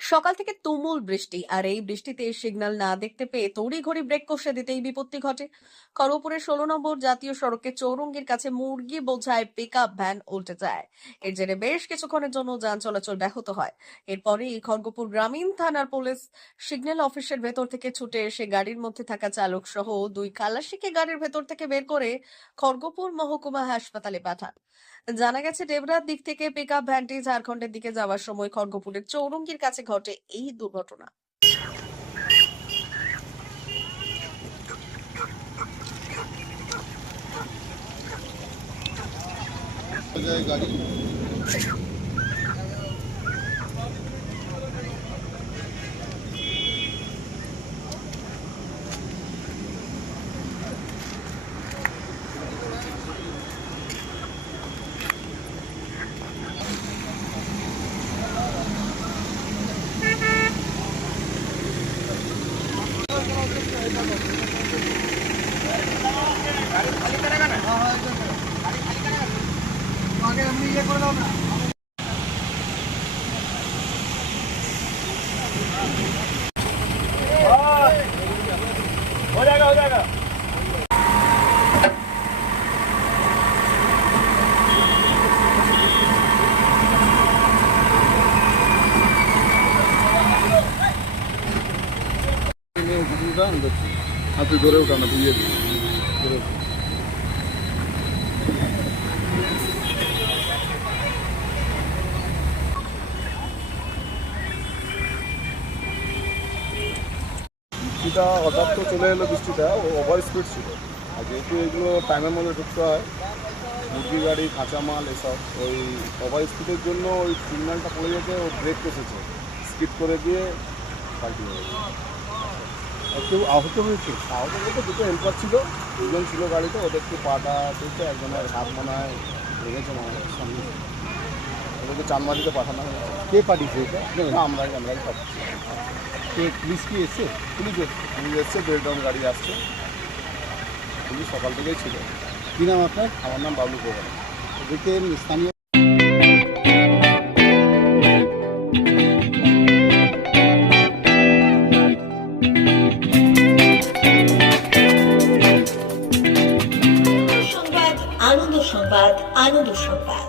সকাল থেকে তুমুল বৃষ্টি, আর এই বৃষ্টিতে সিগন্যাল না দেখতে পেয়ে তড়িঘড়ি ব্রেক কষে দিতেই বিপত্তি ঘটে। খড়গপুরের ষোলো নম্বর জাতীয় সড়কে চৌরঙ্গির কাছে মুরগি বোঝায় পিক ভ্যান উল্টে যায়। এর জেরে বেশ কিছুক্ষণের জন্য যান চলাচল ব্যাহত হয়। এরপরেই খড়গপুর গ্রামীণ থানার পুলিশ সিগন্যাল অফিসের ভেতর থেকে ছুটে এসে গাড়ির মধ্যে থাকা চালক সহ দুই খালাসিকে গাড়ির ভেতর থেকে বের করে খড়গপুর মহকুমা হাসপাতালে পাঠান। জানা গেছে ডেবরার দিক থেকে পিক ভ্যানটি ঝাড়খণ্ডের দিকে যাওয়ার সময় খড়গপুরের চৌরঙ্গির কাছে ঘটে এই দুর্ঘটনা। গাড়ি আর তুই ধরে ওঠা না তুই ইয়ে দিবি। ধরে ওঠা। বৃষ্টিটা, হঠাৎ তো চলে এলো বৃষ্টিটা, ও ওভার স্পিড ছিল। আর যেহেতু এগুলো টাইমের মধ্যে ঢুকতে হয়, মুরগি গাড়ি কাঁচামাল এসব, ওই ওভার স্পিডের জন্য ওই সিগন্যালটা পড়ে যেতে ও ব্রেক এসেছে স্কিড করে দিয়ে পাল্টি হয়ে গেছে। কেউ আহত হয়েছে। আহত বলতে দুটো হেল্পার ছিল, দুজন ছিল গাড়িতে ওদের একটু পাটা তুলতে একজনের হাত মনে হয় ভেঙেছে মনে হয় সামনে ওদেরকে চানবাড়িতে পাঠানো হয়েছে। কে পাঠিয়েছে এটা? আমরাই আমরাই পাঠাচ্ছি কে পুলিশ কি এসছে? পুলিশ এসছে। পুলিশ এসছে ব্রেকডাউন গাড়ি আসছে। পুলিশ সকাল থেকেই ছিল। কী নাম আপনার? আমার নাম বাবলু প্রধান ওদেরকে স্থানীয় আনন্দ সংবাদ আনন্দ সংবাদ।